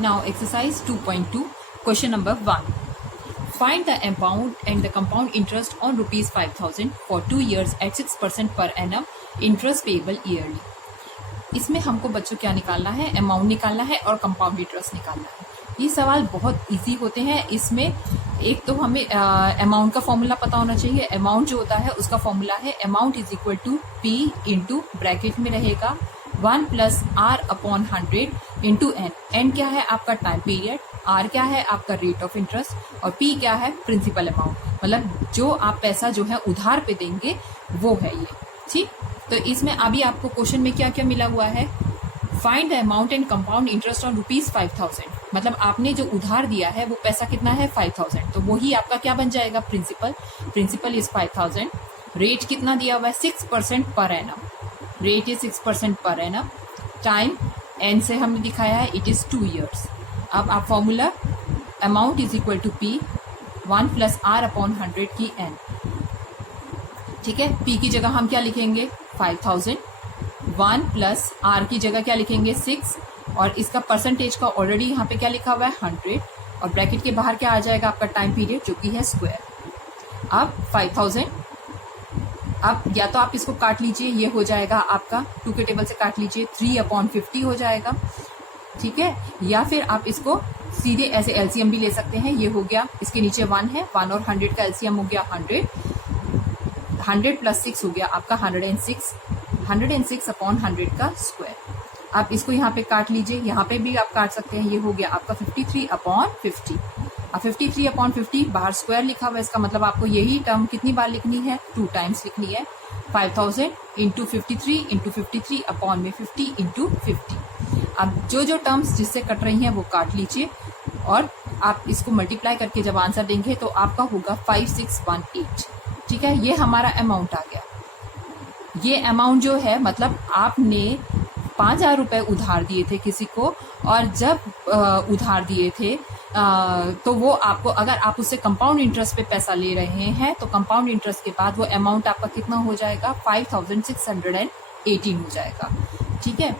Now exercise 2.2, question number 1. Find the amount and the compound interest on rupees 5,000 for 2 years at 6% per annum interest payable yearly. इसमें हमको बच्चों क्या निकालना है, amount निकालना है और कंपाउंड इंटरेस्ट निकालना है. ये सवाल बहुत इजी होते हैं. इसमें एक तो हमें अमाउंट का फॉर्मूला पता होना चाहिए. अमाउंट जो होता है उसका फॉर्मूला है amount is equal to P into bracket में रहेगा 1 plus R upon 100 into N. N क्या है आपका टाइम पीरियड, आर क्या है आपका रेट ऑफ इंटरेस्ट और पी क्या है प्रिंसिपल अमाउंट, मतलब जो आप पैसा जो है उधार पे देंगे वो है ये. ठीक, तो इसमें अभी आपको क्वेश्चन में क्या क्या मिला हुआ है, find the amount and compound interest on rupees 5,000. मतलब आपने जो उधार दिया है वो पैसा कितना है 5,000, तो वही आपका क्या बन जाएगा प्रिंसिपल. Principal is 5,000. रेट कितना दिया हुआ है 6% per annum. Rate is 6% per annum. Time N से हमने दिखाया है इट इज 2 years. अब आप formula amount is equal to P 1 plus R upon 100 की एन. ठीक है, पी की जगह हम क्या लिखेंगे 5,000. 1 प्लस आर की जगह क्या लिखेंगे 6 और इसका परसेंटेज का ऑलरेडी यहाँ पे क्या लिखा हुआ है 100 और ब्रैकेट के बाहर क्या आ जाएगा आपका टाइम पीरियड जो कि है स्क्वायर. अब 5,000, अब या तो आप इसको काट लीजिए, ये हो जाएगा आपका 2 के टेबल से काट लीजिए 3/50 हो जाएगा. ठीक है, या फिर आप इसको सीधे ऐसे एलसीएम भी ले सकते हैं. ये हो गया, इसके नीचे 1 है, 1 और 100 का एलसीएम हो गया 100. 100 प्लस 6 हो गया आपका 106. 106 अपॉन 100 का स्क्वायर. आप इसको यहाँ पे काट लीजिए, यहाँ पे भी आप काट सकते हैं. ये हो गया आपका 53/50. अब 53/50 बाहर स्क्वायर लिखा हुआ है, इसका मतलब आपको यही टर्म कितनी बार लिखनी है 2 times लिखनी है. 5,000 इंटू 53 इंटू 53 अपॉन में 50 इंटू 50. अब जो जो टर्म्स जिससे कट रही हैं वो काट लीजिए और आप इसको मल्टीप्लाई करके जब आंसर देंगे तो आपका होगा 5618. ठीक है, ये हमारा अमाउंट आ गया. ये अमाउंट जो है मतलब आपने 5,000 रुपए उधार दिए थे किसी को और जब उधार दिए थे तो वो आपको, अगर आप उससे कंपाउंड इंटरेस्ट पे पैसा ले रहे हैं तो कंपाउंड इंटरेस्ट के बाद वो अमाउंट आपका कितना हो जाएगा 5,618 हो जाएगा. ठीक है,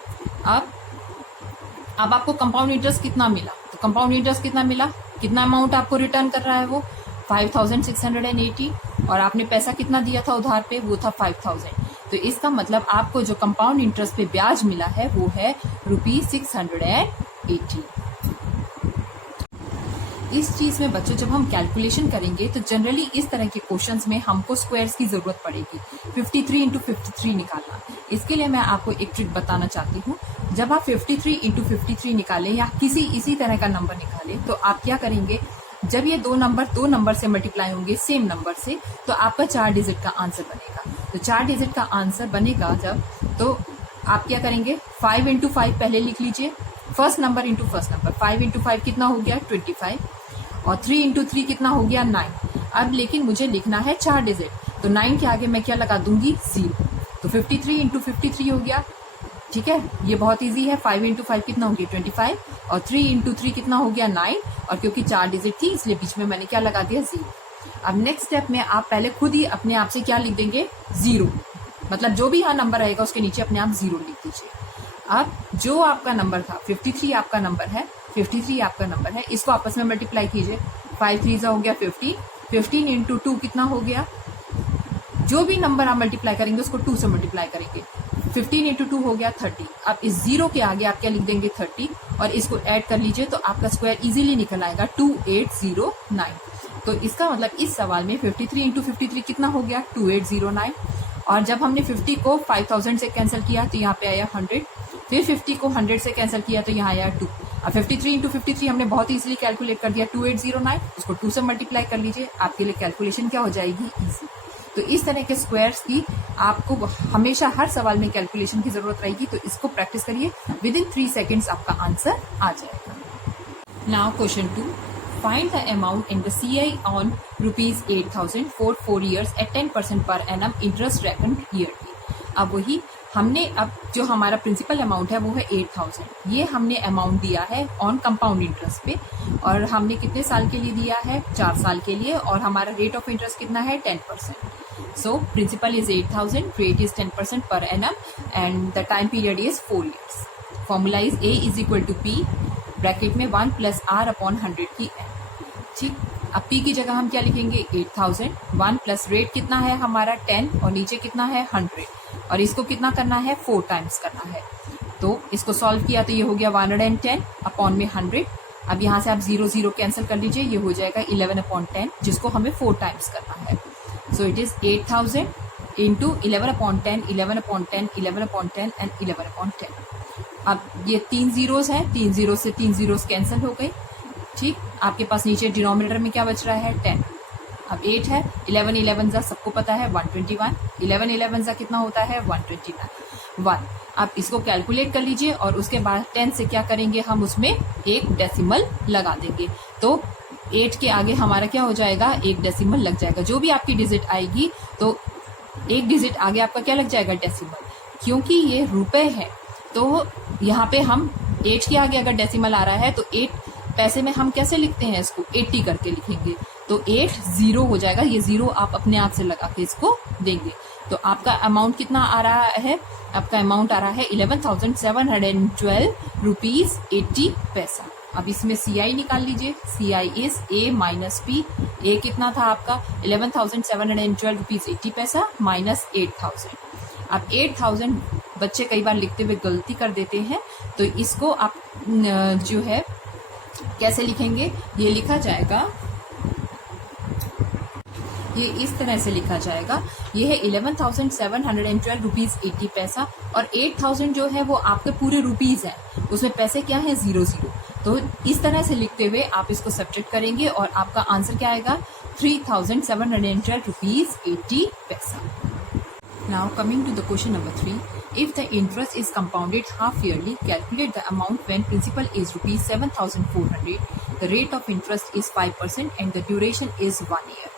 अब आपको कंपाउंड इंटरेस्ट कितना मिला, तो कंपाउंड इंटरेस्ट कितना मिला, कितना अमाउंट आपको रिटर्न कर रहा है वो 5,680 और आपने पैसा कितना दिया था उधार पे, वो था 5,000. तो इसका मतलब आपको जो कंपाउंड इंटरेस्ट पे ब्याज मिला है वो है ₹680. इस चीज में बच्चों जब हम कैलकुलेशन करेंगे तो जनरली इस तरह के क्वेश्चंस में हमको स्क्वायर्स की जरूरत पड़ेगी. 53 इंटू 53 निकालना, इसके लिए मैं आपको एक ट्रिक बताना चाहती हूँ. जब आप 53 इंटू 53 निकालें या किसी इसी तरह का नंबर निकालें तो आप क्या करेंगे, जब ये दो नंबर से मल्टीप्लाई होंगे सेम नंबर से तो आपका 4 डिजिट का आंसर बनेगा. तो 4 डिजिट का आंसर बनेगा जब, तो आप क्या करेंगे 5 इंटू 5 पहले लिख लीजिए, first number into first number. 5 into 5 कितना हो गया 25 और 3 इंटू 3 कितना हो गया 9. अब लेकिन मुझे लिखना है 4 डिजिट, तो 9 के आगे मैं क्या लगा दूंगी 0. तो 53 इंटू 53 हो गया. ठीक है, ये बहुत इजी है. 5 इंटू 5 कितना हो गया 25 और 3 इंटू 3 कितना हो गया 9 और क्योंकि 4 डिजिट थी इसलिए बीच में मैंने क्या लगा दिया 0. अब नेक्स्ट स्टेप में आप पहले खुद ही अपने आप से क्या लिख देंगे 0, मतलब जो भी यहाँ नंबर आएगा उसके नीचे अपने आप 0 लिख दीजिए. अब जो आपका नंबर था 53 आपका नंबर है, 53 आपका नंबर है, इसको आपस में मल्टीप्लाई कीजिए. 5 3 हो गया 50. 15 इंटू 2 कितना हो गया, जो भी नंबर आप मल्टीप्लाई करेंगे उसको 2 से मल्टीप्लाई करेंगे. 15 इंटू 2 हो गया 30. अब इस 0 के आगे आप क्या लिख देंगे 30 और इसको ऐड कर लीजिए तो आपका स्क्वायर इजीली निकल आएगा 2809. तो इसका मतलब इस सवाल में 53 इंटू 53 कितना हो गया 2809 और जब हमने 50 को 5,000 से कैंसिल किया तो यहाँ पे आया 100. फिर 50 को 100 से कैंसिल किया तो यहाँ आया 2. अब 53 इंटू 53 हमने बहुत इजीली कैलकुलेट कर दिया 2809, उसको 2 से मल्टीप्लाई कर लीजिए, आपके लिए कैलकुलेशन क्या हो जाएगी इजी. तो इस तरह के स्क्वायर्स की आपको हमेशा हर सवाल में कैलकुलेशन की जरूरत रहेगी, तो इसको प्रैक्टिस करिए. विदिन 3 seconds आपका आंसर आ जाएगा. Now question 2, find the amount in the CI on ₹8,000 for 4 years at 10% per annum interest reckoned yearly. अब वही हमने, अब जो हमारा प्रिंसिपल अमाउंट है वो है 8,000. ये हमने अमाउंट दिया है ऑन कंपाउंड इंटरेस्ट पे और हमने कितने साल के लिए दिया है 4 साल के लिए और हमारा रेट ऑफ इंटरेस्ट कितना है 10%. So principal is 8,000, rate is 10% per annum and the time period is 4 years. Formula is A is equal to P bracket में 1 प्लस आर अपॉन 100 की n। ठीक, अब p की जगह हम क्या लिखेंगे 8000, 1 प्लस रेट कितना है हमारा 10 और नीचे कितना है 100 और इसको कितना करना है 4 टाइम्स करना है। तो इसको सॉल्व किया तो ये हो गया 110 अपॉन में 100। अब यहाँ से आप 0 0 कैंसिल कर लीजिए, ये हो जाएगा 11 अपॉन 10 जिसको हमें 4 टाइम्स करना है। So it is 8000 into 11 upon 10, 11 upon 10, 11 upon 10 and 11 upon 10। अब ये 3 जीरोस हैं, 3 जीरो से 3 जीरोस कैंसिल हो गई। ठीक, आपके पास नीचे डिनोमिनेटर में क्या बच रहा है 10। अब 8 है, 11 11 जा सबको पता है 121, 11 11 जा कितना होता है 129 1। आप इसको कैलकुलेट कर लीजिए और उसके बाद 10 से क्या करेंगे हम उसमें एक डेसिमल लगा देंगे। तो 8 के आगे हमारा क्या हो जाएगा एक डेसिमल लग जाएगा। जो भी आपकी डिजिट आएगी तो एक डिजिट आगे आपका क्या लग जाएगा डेसिमल। क्योंकि ये रुपए है तो यहाँ पे हम 8 के आगे अगर डेसिमल आ रहा है तो 8 पैसे में हम कैसे लिखते हैं इसको 80 करके लिखेंगे। तो 8 0 हो जाएगा, ये 0 आप अपने आप से लगा के इसको देंगे। तो आपका अमाउंट कितना आ रहा है, आपका अमाउंट आ रहा है 11,712 रुपीज 80 पैसा। अब इसमें CI निकाल लीजिए, CI is A minus P। A कितना था आपका 11,712 रुपीज 80 पैसा माइनस 8,000। अब 8,000 बच्चे कई बार लिखते हुए गलती कर देते हैं, तो इसको आप जो है कैसे लिखेंगे, ये लिखा जाएगा, ये इस तरह से लिखा जाएगा। ये है 11,712 रुपीज 80 पैसा और 8,000 जो है वो आपके पूरे रुपीज हैं, उसमें पैसे क्या है 0 0। तो इस तरह से लिखते हुए आप इसको सब्ट्रैक्ट करेंगे और आपका आंसर क्या आएगा 3,712 रुपीज 80 पैसा। Now coming to the question number 3, if the interest is compounded half yearly, calculate the amount when principal is rupees 7,400, the rate of interest is 5% and the duration is 1 year.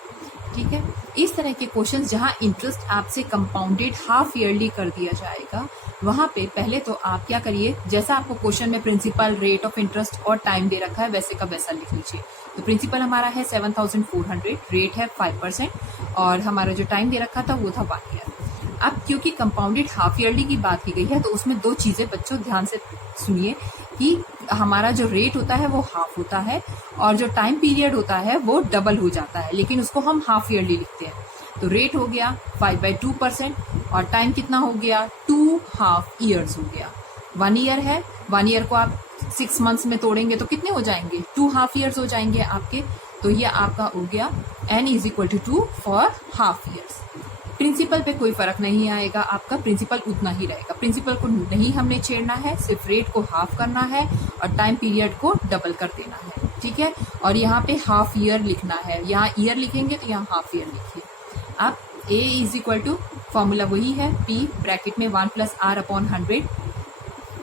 ठीक है, इस तरह के questions जहां interest आपसे compounded half yearly कर दिया जाएगा, वहां पे पहले तो आप क्या करिए, जैसा आपको क्वेश्चन में प्रिंसिपल, रेट ऑफ इंटरेस्ट और टाइम दे रखा है वैसे का वैसा लिख लीजिए। तो प्रिंसिपल हमारा है 7,400, रेट है 5% और हमारा जो टाइम दे रखा था वो था 1 ईयर। अब क्योंकि कंपाउंडेड हाफ ईयरली की बात की गई है तो उसमें 2 चीजें बच्चों ध्यान से सुनिए कि हमारा जो रेट होता है वो हाफ होता है और जो टाइम पीरियड होता है वो डबल हो जाता है, लेकिन उसको हम हाफ ईयरली लिखते हैं। तो रेट हो गया 5/2% और टाइम कितना हो गया 2 हाफ ईयर्स हो गया। 1 ईयर है, 1 ईयर को आप 6 मंथ्स में तोड़ेंगे तो कितने हो जाएंगे 2 हाफ ईयर्स हो जाएंगे आपके। तो ये आपका हो गया n = 2 for half years. Principal पे कोई फर्क नहीं आएगा, आपका प्रिंसिपल उतना ही रहेगा। प्रिंसिपल को नहीं हमने छेड़ना है, सिर्फ रेट को हाफ करना है और टाइम पीरियड को डबल कर देना है। ठीक है, और यहाँ पे हाफ ईयर लिखना है, यहाँ ईयर लिखेंगे तो यहाँ हाफ ईयर लिखिए। अब A = फॉर्मूला वही है, P ब्रैकेट में 1 प्लस R अपॉन 100,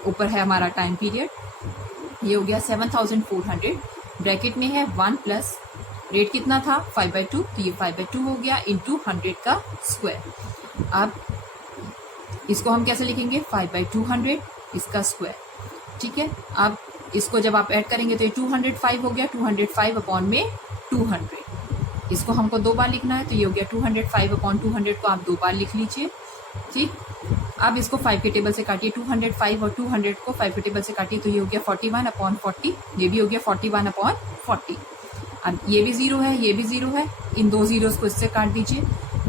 ऊपर है हमारा टाइम पीरियड, ये हो गया 7,400, ब्रैकेट में है 1 प्लस रेट कितना था 5/2, तो ये 5/2 हो गया इंटू 100 का स्क्वायर। अब इसको हम कैसे लिखेंगे 5/200 इसका स्क्वायर। ठीक है, अब इसको जब आप ऐड करेंगे तो ये 205 हो गया, 205 अपॉन में 200, इसको हमको 2 बार लिखना है तो ये हो गया 205 अपॉन 200 को आप 2 बार लिख लीजिए। ठीक, अब इसको 5 के टेबल से काटिए, 205 और 200 को 5 के टेबल से काटिए तो ये हो गया 41 अपॉन 40, ये भी हो गया 41 अपॉन 40। अब ये भी 0 है, ये भी 0 है, इन 2 जीरोस को इससे काट दीजिए।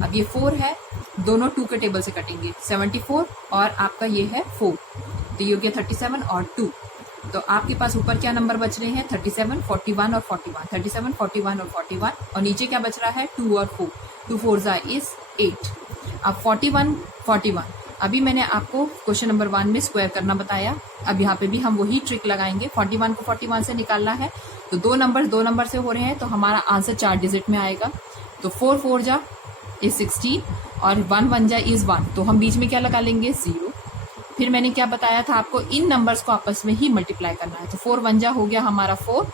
अब ये 4 है, दोनों 2 के टेबल से कटेंगे, 74 और आपका ये है 4, तो ये हो गया 37 और 2। तो आपके पास ऊपर क्या नंबर बच रहे हैं 37, 41 और 41, 37, 41 और 41 और नीचे क्या बच रहा है 2 और 4, 2 4 इज 8। अब 41, 41 अभी मैंने आपको क्वेश्चन नंबर 1 में स्क्वायर करना बताया, अब यहाँ पे भी हम वही ट्रिक लगाएंगे। 41 को 41 से निकालना है तो 2 नंबर से हो रहे हैं तो हमारा आंसर 4 डिजिट में आएगा। तो 4 4 जा इज 16 और 1 1 जा इज 1, तो हम बीच में क्या लगा लेंगे 0। फिर मैंने क्या बताया था आपको, इन नंबर्स को आपस में ही मल्टीप्लाई करना है। तो 4 1 जा हो गया हमारा 4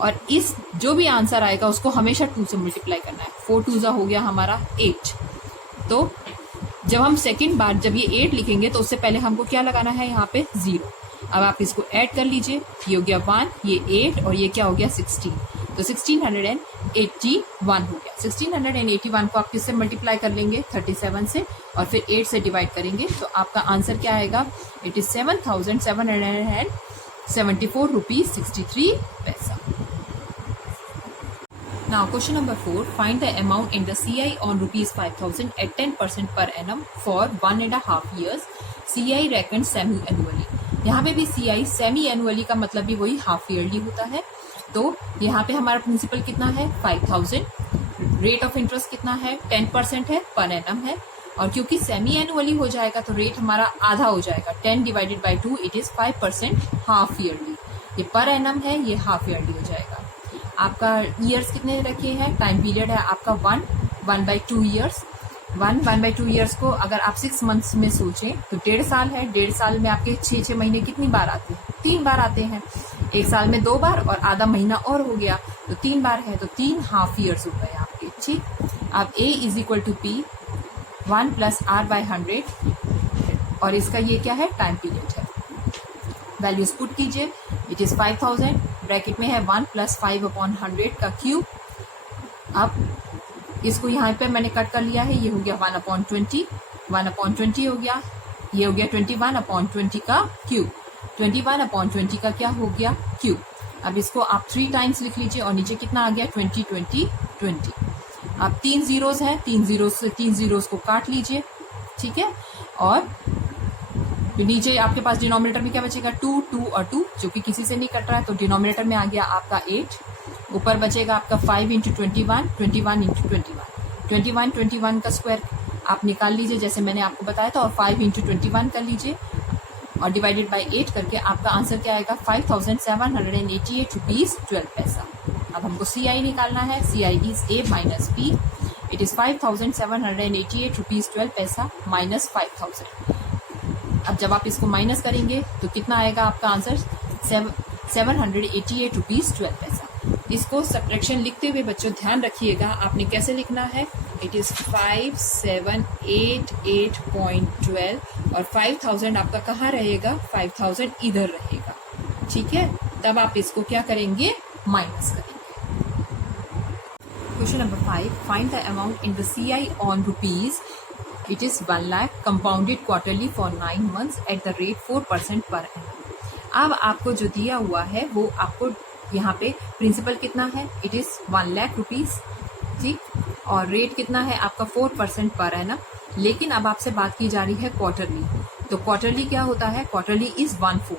और इस जो भी आंसर आएगा उसको हमेशा 2 से मल्टीप्लाई करना है। 4 2 जा हो गया हमारा 8। तो जब हम सेकंड बार जब ये 8 लिखेंगे तो उससे पहले हमको क्या लगाना है यहाँ पे 0। अब आप इसको ऐड कर लीजिए, ये हो गया 1, ये 8 और ये क्या हो गया 16, तो 1681 हो गया। 1681 को आप किससे मल्टीप्लाई कर लेंगे 37 से और फिर 8 से डिवाइड करेंगे तो आपका आंसर क्या आएगा, it is 7,712 ₹74.63. Now question number 4. Find the amount in the CI on ₹5,000 at 10% per annum for 1.5 years. CI reckoned semi-annually. यहाँ पे भी CI सेमी एनुअली का मतलब भी वही हाफ ईयरली होता है. तो यहाँ पे हमारा प्रिंसिपल कितना है 5,000. रेट ऑफ इंटरेस्ट कितना है 10% है, पर एनम है. और क्योंकि सेमी एनुअली हो जाएगा तो रेट हमारा आधा हो जाएगा. 10 divided by 2 it is 5% half yearly. ये पर एनम है, ये हाफ ईयरली हो जाएगा. आपका ईयर्स कितने रखे हैं, टाइम पीरियड है आपका 1/2 ईयर्स. 1/2 ईयर्स को अगर आप 6 मंथ्स में सोचें तो 1.5 साल है. 1.5 साल में आपके 6 महीने कितनी बार आते हैं, 3 बार आते हैं. 1 साल में 2 बार और आधा महीना और हो गया तो 3 बार है, तो 3 हाफ ईयर्स हो गए आपके. ठीक, अब A is equal to P 1 + R/100 और इसका ये क्या है, टाइम पीरियड है. वैल्यूज पुट कीजिए. इट इज 5,000, ब्रैकेट में है 1 + 5/100 का क्यूब. अब इसको यहाँ पे मैंने कट कर लिया है, ये हो गया 1/20. 1/20 हो गया, ये हो गया 21/20 का क्यूब. 21/20 का क्या हो गया, क्यूब. अब इसको आप 3 टाइम्स लिख लीजिए और नीचे कितना आ गया 20 20 20. अब 3 जीरोस हैं, 3 जीरोस को काट लीजिए. ठीक है, और नीचे आपके पास डिनोमिनेटर में क्या बचेगा 2 2 और 2 जो कि किसी से नहीं कट रहा है, तो डिनोमिनेटर में आ गया आपका 8. ऊपर बचेगा आपका 5 × 21 21 × 21 21 का स्क्वायर आप निकाल लीजिए जैसे मैंने आपको बताया था, और 5 × 21 कर लीजिए और डिवाइडेड बाय 8 करके आपका आंसर क्या आएगा 5,788 ₹12. अब हमको CI निकालना है. CI is A minus P. It is 5,788 ₹12 minus 5,000. अब जब आप इसको माइनस करेंगे तो कितना आएगा आपका आंसर 788 ₹12. इसको सब्ट्रैक्शन लिखते हुए बच्चों ध्यान रखिएगा आपने कैसे लिखना है. इट इज 5788.12 और 5,000 आपका कहाँ रहेगा, 5,000 इधर रहेगा. ठीक है, तब आप इसको क्या करेंगे, माइनस करेंगे. Question number 5. Find the amount in the CI on rupees. It is 1 lakh compounded quarterly for 9 months at the rate 4% per annum. अब आपको जो दिया हुआ है वो आपको यहाँ पे प्रिंसिपल कितना है, इट इज 1 लाख रुपीज. ठीक, और रेट कितना है आपका 4% पर एनम. लेकिन अब आपसे बात की जा रही है क्वार्टरली. तो क्वार्टरली क्या होता है, क्वार्टरली इज 1/4.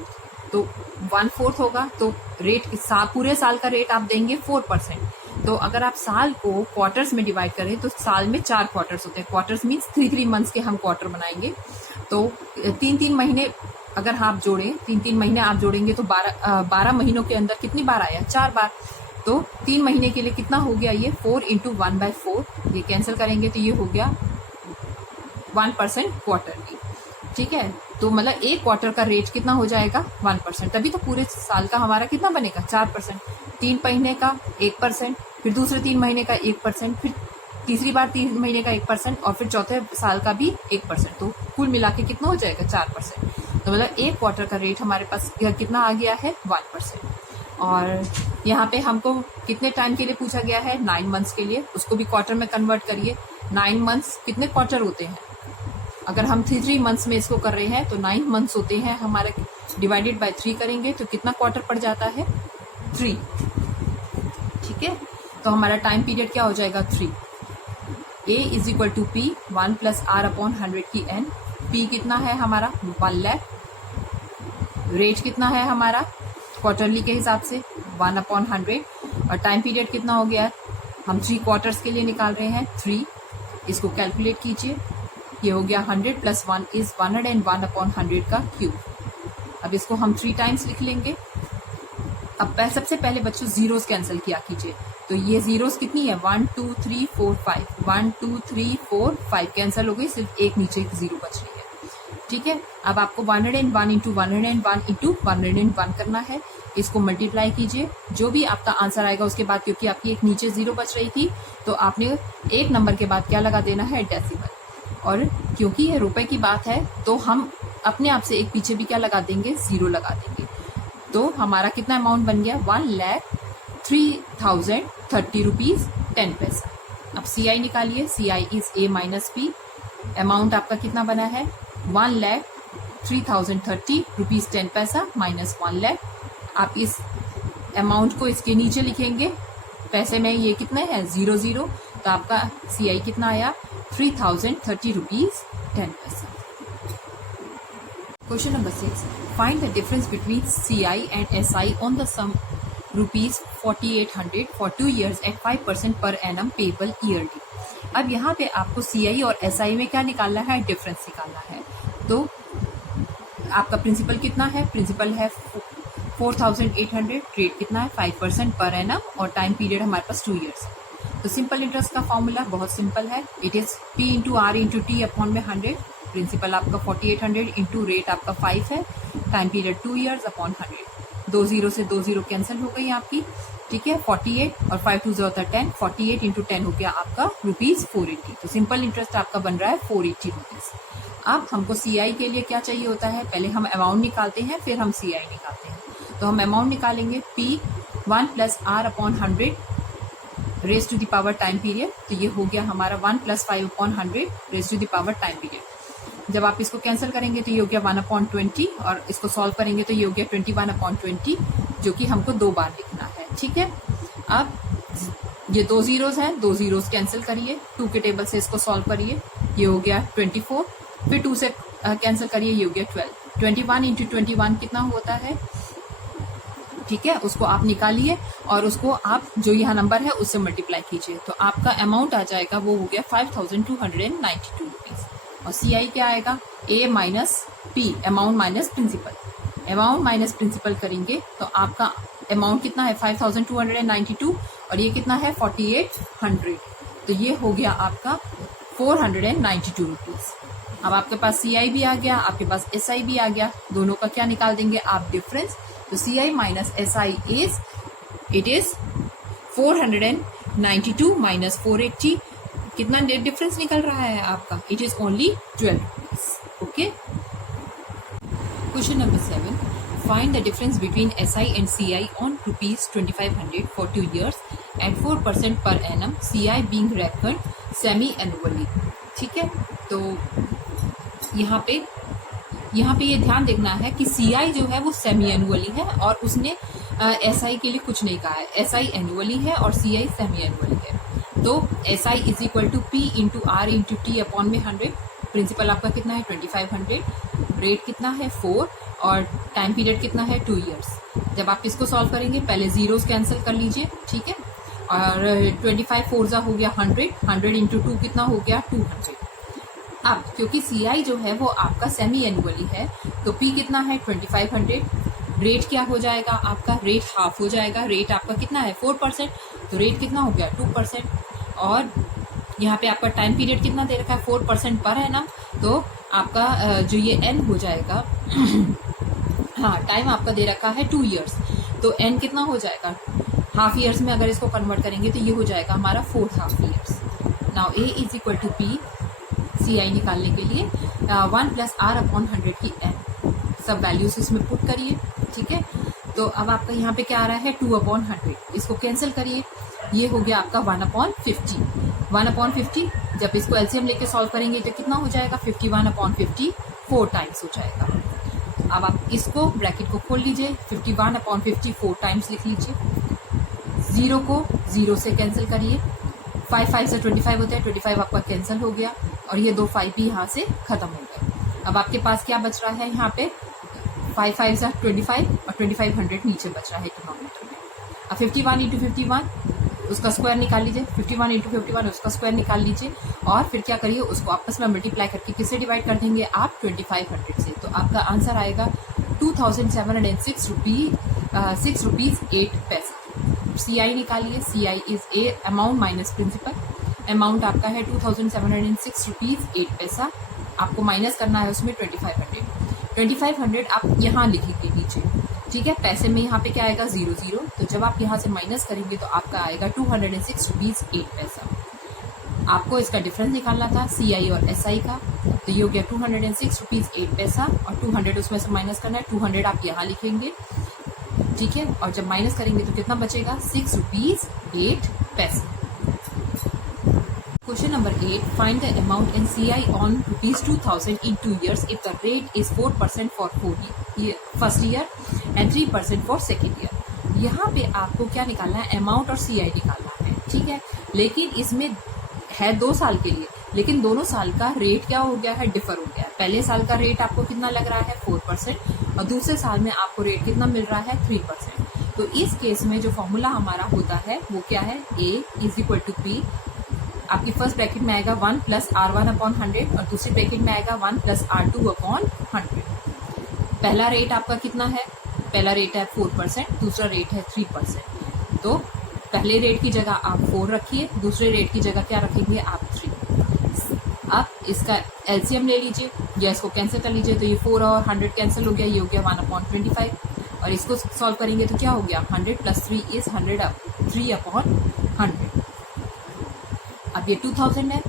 तो 1/4 होगा तो रेट पूरे साल का रेट आप देंगे 4%. तो अगर आप साल को क्वार्टर्स में डिवाइड करें तो साल में 4 क्वार्टर्स होते हैं. क्वार्टर्स मीन्स 3 मंथ्स के हम क्वार्टर बनाएंगे. तो 3 महीने अगर आप जोड़ें, 3 महीने आप जोड़ेंगे तो 12 महीनों के अंदर कितनी बार आया, 4 बार. तो 3 महीने के लिए कितना हो गया, ये 4 × 1/4. ये कैंसिल करेंगे तो ये हो गया 1% क्वार्टरली. ठीक है, तो मतलब एक क्वार्टर का रेट कितना हो जाएगा 1%. तभी तो पूरे साल का हमारा कितना बनेगा 4%. 3 महीने का 1%, फिर दूसरे 3 महीने का 1%, फिर तीसरी बार 3 महीने का 1% और फिर चौथे साल का भी 1%. तो कुल मिला के कितना हो जाएगा 4%. तो मतलब एक क्वार्टर का रेट हमारे पास कितना आ गया है 1%. और यहाँ पे हमको कितने टाइम के लिए पूछा गया है 9 मंथ्स के लिए. उसको भी क्वार्टर में कन्वर्ट करिए. 9 मंथ्स कितने क्वार्टर होते हैं, अगर हम 3 मंथ्स में इसको कर रहे हैं तो 9 मंथ्स होते हैं हमारे. डिवाइडेड बाय 3 करेंगे तो कितना क्वार्टर पड़ जाता है 3. ठीक है, तो हमारा टाइम पीरियड क्या हो जाएगा 3. A is equal to P 1 + R/100 की N. P कितना है हमारा 1 लाख. रेट कितना है हमारा क्वार्टरली के हिसाब से 1/100. और टाइम पीरियड कितना हो गया, हम 3 क्वार्टर्स के लिए निकाल रहे हैं 3. इसको कैलकुलेट कीजिए. ये हो गया 100 + 1 इज 101/100 का क्यूब. अब इसको हम 3 टाइम्स लिख लेंगे. अब सबसे पहले बच्चों जीरोस कैंसिल किया कीजिए. तो ये जीरोस कितनी है 1 2 3 4 5. 1 2 3 4 5 कैंसिल हो गई, सिर्फ एक नीचे एक जीरो बच रही है. ठीक है, अब आपको 101 × 101 × 101 करना है. इसको मल्टीप्लाई कीजिए, जो भी आपका आंसर आएगा उसके बाद, क्योंकि आपकी एक नीचे जीरो बच रही थी तो आपने एक नंबर के बाद क्या लगा देना है डेसिमल. और क्योंकि ये रुपए की बात है तो हम अपने आप से एक पीछे भी क्या लगा देंगे, जीरो लगा देंगे. तो हमारा कितना अमाउंट बन गया 1,03,030 ₹10. अब CI निकालिए. CI is A minus P. Amount आपका कितना बना है 1,03,030 ₹10 माइनस 1 लाख आप इस अमाउंट को इसके नीचे लिखेंगे, पैसे में ये कितने हैं 00, तो आपका CI कितना आया 3030 रुपीज 10 पैसा। Question number 6, find the difference between CI and SI on the sum rupees 4800 for 2 years at 5% per annum payable yearly। अब यहाँ पे आपको CI और SI में क्या निकालना है, डिफरेंस निकालना है। तो आपका प्रिंसिपल कितना है, प्रिंसिपल है 4800, रेट कितना है 5% पर एनम, और टाइम पीरियड हमारे पास 2 years। तो सिंपल इंटरेस्ट का फॉर्मूला बहुत सिंपल है, it is P into R into T upon में 100। प्रिंसिपल आपका 4800 इंटू रेट आपका 5 है, टाइम पीरियड 2 years अपॉन 100। 2 0 से 2 0 कैंसिल हो गई आपकी, ठीक है। 48 और 5 2 होता है 10, 48 इंटू 10 हो गया आपका रुपीज 480। तो सिंपल इंटरेस्ट आपका बन रहा है 480 रुपीज। अब हमको CI के लिए क्या चाहिए होता है, पहले हम अमाउंट निकालते हैं फिर हम CI निकालते हैं। तो हम अमाउंट निकालेंगे P 1 plus R upon 100 raise to the power time period. तो ये हो गया हमारा 1 plus 5 upon 100 raise to the power time period. जब आप इसको कैंसिल करेंगे तो ये हो गया 1 अपॉन 20, और इसको सॉल्व करेंगे तो ये हो गया 21 अपॉन 20, जो कि हमको 2 बार लिखना है, ठीक है। अब ये 2 zeros हैं, 2 zeros कैंसिल करिए, 2 के टेबल से इसको सॉल्व करिए, ये हो गया 24, फिर 2 से कैंसिल करिए, ये हो गया 12। 21 इंटू 21 कितना होता है, ठीक है, उसको आप निकालिए और उसको आप जो यहाँ नंबर है उससे मल्टीप्लाई कीजिए, तो आपका अमाउंट आ जाएगा, वो हो गया 5292 रुपीज। और CI क्या आएगा, A minus P, amount minus principal. Amount minus principal करेंगे तो आपका अमाउंट कितना है 5292, और ये कितना है 4800, तो ये हो गया आपका 492 रुपीज। अब आपके पास CI भी आ गया, आपके पास SI भी आ गया, दोनों का क्या निकाल देंगे आप, डिफरेंस। तो CI minus SI it is 492 minus 480, कितना डिफरेंस निकल रहा है आपका, it is only 12 rupees. Okay. Question number 7, find the difference between SI and CI on rupees 2500 for 2 years at 4% per annum, CI being reckoned semi annually. ठीक है, तो यहाँ पे ये ध्यान देखना है कि CI जो है वो सेमी एनुअली है, और उसने SI के लिए कुछ नहीं कहा है। SI एनुअली है और CI सेमी एनुअली है। तो SI is equal to P into R into T upon में 100। प्रिंसिपल आपका कितना है 2500, रेट कितना है 4, और टाइम पीरियड कितना है 2 years। जब आप इसको सॉल्व करेंगे पहले जीरोस कैंसिल कर लीजिए, ठीक है, और 25 4 हो गया 100, 100 इंटू 2 कितना हो गया 200। अब क्योंकि CI जो है वो आपका सेमी एनुअली है, तो P कितना है 2500, रेट क्या हो जाएगा आपका, रेट हाफ हो जाएगा। रेट आपका कितना है 4%, तो रेट कितना हो गया 2%, और यहाँ पे आपका टाइम पीरियड कितना दे रखा है 4% पर है ना, तो आपका जो ये N हो जाएगा हाँ, टाइम आपका दे रखा है 2 years, तो N कितना हो जाएगा, हाफ ईयर्स में अगर इसको कन्वर्ट करेंगे तो ये हो जाएगा हमारा 4.5 years। Now A is equal to P, CI निकालने के लिए 1 प्लस आर अपॉन 100 की N, सब वैल्यूज इसमें पुट करिए, ठीक है। तो अब आपका यहाँ पे क्या आ रहा है 2 अपॉन 100, इसको कैंसिल करिए, ये हो गया आपका 1 अपॉन 50। 1 अपॉन 50, जब इसको LCM लेके सॉल्व करेंगे तो कितना हो जाएगा 51 अपॉन 50, 4 टाइम्स हो जाएगा। अब आप इसको ब्रैकेट को खोल लीजिए, 51 अपॉन 50 4 टाइम्स लिख लीजिए, 0 को 0 से कैंसिल करिए, 5 5 से 25 होता है, 25 आपका कैंसिल हो गया, और ये 2 5 भी यहाँ से खत्म हो गए। अब आपके पास क्या बच रहा है यहाँ पे 5 5 से 25, और 2500 नीचे बच रहा है डिनोमिनेटर में। अब 51 इंटू 51 उसका स्क्वायर निकाल लीजिए, 51 इंटू 51 उसका स्क्वायर निकाल लीजिए, और फिर क्या करिए उसको आपस में मल्टीप्लाई करके किससे डिवाइड कर देंगे आप 2500 से। तो आपका आंसर आएगा 2706 रुपीज 8 पैसा। CI निकालिए, CI is A amount minus principal. Amount आपका है 2706 रुपीज 8 पैसा, आपको माइनस करना है उसमें 2500 आप यहाँ लिखेंगे नीचे, ठीक है। पैसे में यहाँ पे क्या आएगा 00, तो जब आप यहाँ से माइनस करेंगे तो आपका आएगा 206 रुपीज 8 पैसा। आपको इसका डिफरेंस निकालना था CI और SI का, तो ये हो गया 206 रुपीज 8 पैसा, और 200 उसमें से माइनस करना है, 200 आप यहाँ लिखेंगे, ठीक है। और जब माइनस करेंगे तो कितना बचेगा 6 रुपीज 8 पैसा। Question number 8, find the amount in CI on rupees 2000 in 2 years if the rate is 4% for first year and 3% for second year. यहाँ पे आपको क्या निकालना है, अमाउंट और CI निकालना है, ठीक है। लेकिन इसमें है 2 साल के लिए, लेकिन दोनों साल का रेट क्या हो गया है, डिफर हो गया है। पहले साल का रेट आपको कितना लग रहा है 4% और दूसरे साल में आपको रेट कितना मिल रहा है 3%। तो इस केस में जो फॉर्मूला हमारा होता है वो क्या है, A is equal to P, आपकी फर्स्ट ब्रैकेट में आएगा 1 प्लस R1 अपॉन 100 और दूसरी ब्रैकेट में आएगा 1 प्लस R2 अपॉन 100। पहला रेट आपका कितना है, पहला रेट है 4%, दूसरा रेट है 3%। तो पहले रेट की जगह आप 4 रखिए, दूसरे रेट की जगह क्या रखेंगे आप 3। अब इसका LCM ले लीजिए या इसको कैंसिल कर लीजिए, तो ये 4 और 100 कैंसिल हो गया, ये हो गया 1/25 और इसको सॉल्व करेंगे तो क्या हो गया, 100 प्लस 3 इज 3/100। अब ये 2000 है,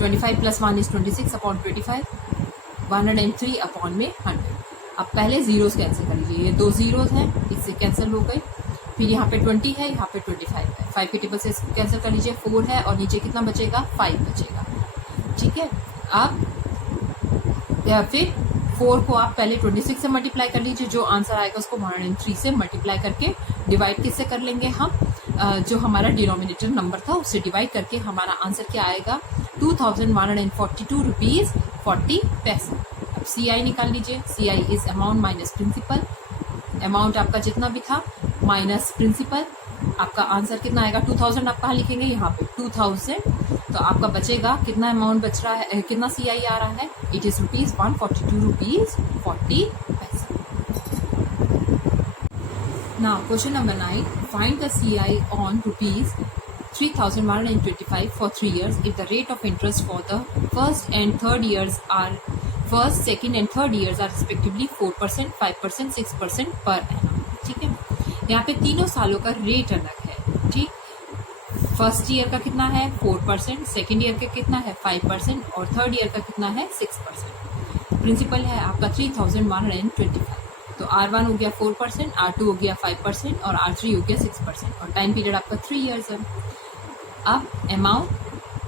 25 प्लस 1 इज 26/25, 103 अपॉन में 100। अब पहले जीरोस कैंसिल कर लीजिए, ये 2 जीरोस हैं, इससे कैंसिल हो गई। फिर यहाँ पे 20 है, यहाँ पे 25 है, 5 के टेबल से कैंसिल कर लीजिए, 4 है और नीचे कितना बचेगा, 5 बचेगा, ठीक है। अब फिर 4 को आप पहले 26 से मल्टीप्लाई कर लीजिए, जो आंसर आएगा उसको 103 से मल्टीप्लाई करके डिवाइड किससे कर लेंगे हम, जो हमारा डिनोमिनेटर नंबर था उससे डिवाइड करके हमारा आंसर क्या आएगा, 2142 रुपीज 40 पैसे। अब CI निकाल लीजिए, CI is amount minus principal, amount आपका जितना भी था माइनस प्रिंसिपल, आपका आंसर कितना आएगा, 2000 आप कहाँ लिखेंगे, यहाँ पे 2000। तो आपका बचेगा कितना, अमाउंट बच रहा है, कितना CI आ रहा है, इट इज रुपीज 142 रुपीज 40 पैसे। Now question number 9, find the CI on rupees 3125 for 3 years if the rate of interest for the first, second and third years are respectively 4%, 5%, 6% per annum। ठीक है, यहाँ पे तीनों सालों का रेट अलग है, ठीक। फर्स्ट ईयर का कितना है 4%, सेकेंड ईयर का कितना है 5% और थर्ड ईयर का कितना है 6%। प्रिंसिपल है आपका 3125, तो R1 हो गया 4%, R2 हो गया 5% और R3 हो गया 6% और टाइम पीरियड आपका 3 ईयर्स है। अब amount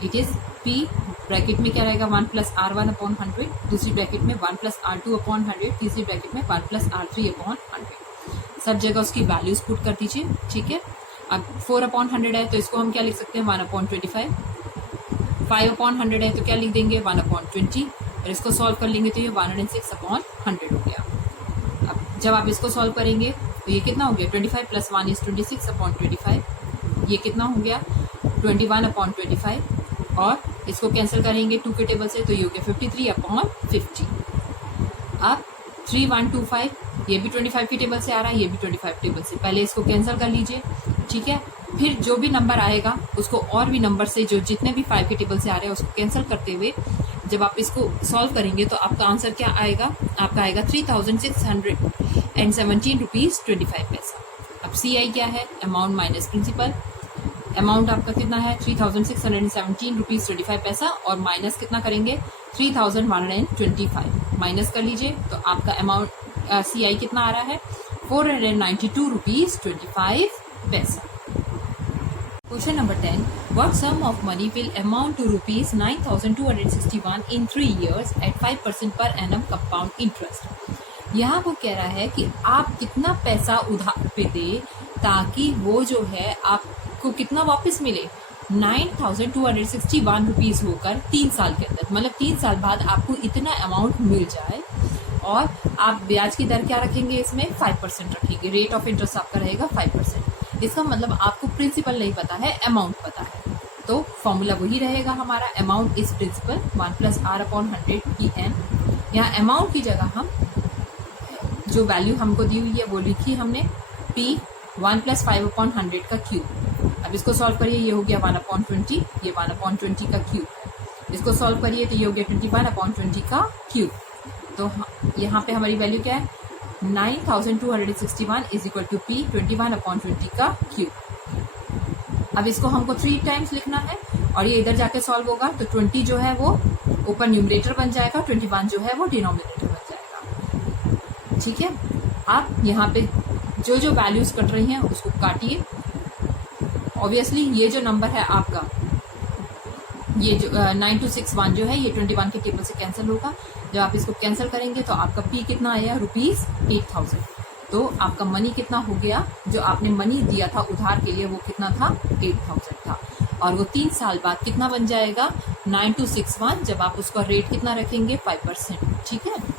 it is P, bracket में क्या रहेगा 1 प्लस R1 अपॉन 100, दूसरी ब्रैकेट में 1 प्लस R2 अपॉन 100, तीसरी ब्रैकेट में 1 प्लस R3 अपॉन 100। सब जगह उसकी वैल्यूज पुट कर दीजिए, ठीक है। अब 4/100 है तो इसको हम क्या लिख सकते हैं 1/25, 5/100 है तो क्या लिख देंगे 1/20 और इसको सॉल्व कर लेंगे तो ये 106/100 हो गया। अब जब आप इसको सॉल्व करेंगे तो ये कितना हो गया, 25 प्लस 1 इज 26/25, ये कितना हो गया 21/25 और इसको कैंसिल करेंगे 2 के टेबल से तो ये हो गया 53/50। अब 3125 ये भी 25 की टेबल से आ रहा है, ये भी 25 टेबल से, पहले इसको कैंसिल कर लीजिए, ठीक है। फिर जो भी नंबर आएगा उसको और भी नंबर से, जो जितने भी 5 के टेबल से आ रहे हैं उसको कैंसिल करते हुए जब आप इसको सॉल्व करेंगे तो आपका आंसर क्या आएगा, आपका आएगा 3617 रुपीज 25 पैसा। अब CI क्या है, अमाउंट माइनस प्रिंसिपल, अमाउंट आपका कितना है 3617 रुपीज 25 पैसा और माइनस कितना करेंगे 3125, माइनस कर लीजिए तो आपका अमाउंट CI कितना आ रहा है 492 रुपीज 25 पैसा। Question number 10. What sum of money will amount to rupees 9261 in 3 years at 5% per annum compound interest? यहाँ वो कह रहा है कि आप कितना पैसा उधार पे दे ताकि वो जो है आपको कितना वापस मिले, 9261 रुपीज होकर 3 साल के अंदर, मतलब 3 साल बाद आपको इतना अमाउंट मिल जाए और आप ब्याज की दर क्या रखेंगे, इसमें 5% रखेंगे, रेट ऑफ इंटरेस्ट आपका रहेगा 5%। इसका मतलब आपको प्रिंसिपल नहीं पता है, अमाउंट पता है, तो फॉर्मूला वही रहेगा हमारा, amount is principal 1 plus R/100 EN। यहाँ अमाउंट की जगह हम जो वैल्यू हमको दी हुई है वो लिखी हमने P 1 प्लस 5/100 का क्यूब। अब इसको सॉल्व करिए, ये हो गया 1/20, ये 1/20 का क्यूब है। इसको सॉल्व करिए तो ये हो गया 21/20 का क्यूब। तो यहाँ पे हमारी वैल्यू क्या है 9261 इज इक्वल टू P 21/20 का क्यूब। अब इसको हमको 3 टाइम्स लिखना है और ये इधर जाके सॉल्व होगा तो 20 जो है वो ऊपर न्यूमरेटर बन जाएगा, 21 जो है वो डिनोमिनेटर बन जाएगा, ठीक है। आप यहाँ पे जो जो वैल्यूज कट रही हैं उसको काटिए। ऑब्वियसली ये जो नंबर है आपका, ये जो 9261 जो है ये 21 के टेबल से कैंसिल होगा। जब आप इसको कैंसिल करेंगे तो आपका P कितना आया रुपीज 8000। तो आपका मनी कितना हो गया, जो आपने मनी दिया था उधार के लिए वो कितना था, 8,000 था। और वो 3 साल बाद कितना बन जाएगा, 9261, जब आप उसका रेट कितना रखेंगे, 5%। ठीक है।